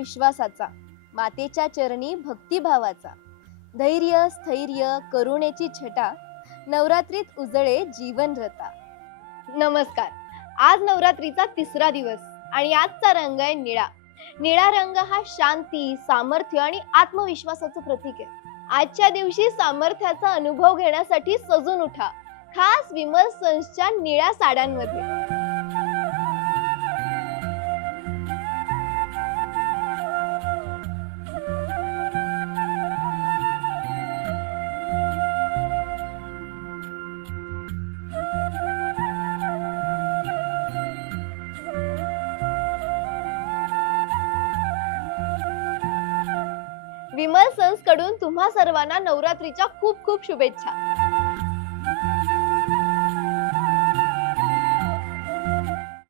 आत्मविश्वासाचा, मातेच्या चरणी भक्तिभावाचा, धैर्य स्थैर्य करुणेची छटा, नवरात्रीत उजळे जीवन रता. नमस्कार. आज नवरात्रीचा तिसरा दिवस आणि आजचा रंग आहे निळा. निळा रंग हा शांती, सामर्थ्य आणि आत्मविश्वासाचं प्रतीक आहे. आजच्या दिवशी सामर्थ्याचा अनुभव घेण्यासाठी सजून उठा, खास विमल सन्सच्या निळ्या साड्यांमध्ये. विमल सन्स कडून तुम्हा सर्वांना नवरात्रीच्या खूप खूप शुभेच्छा.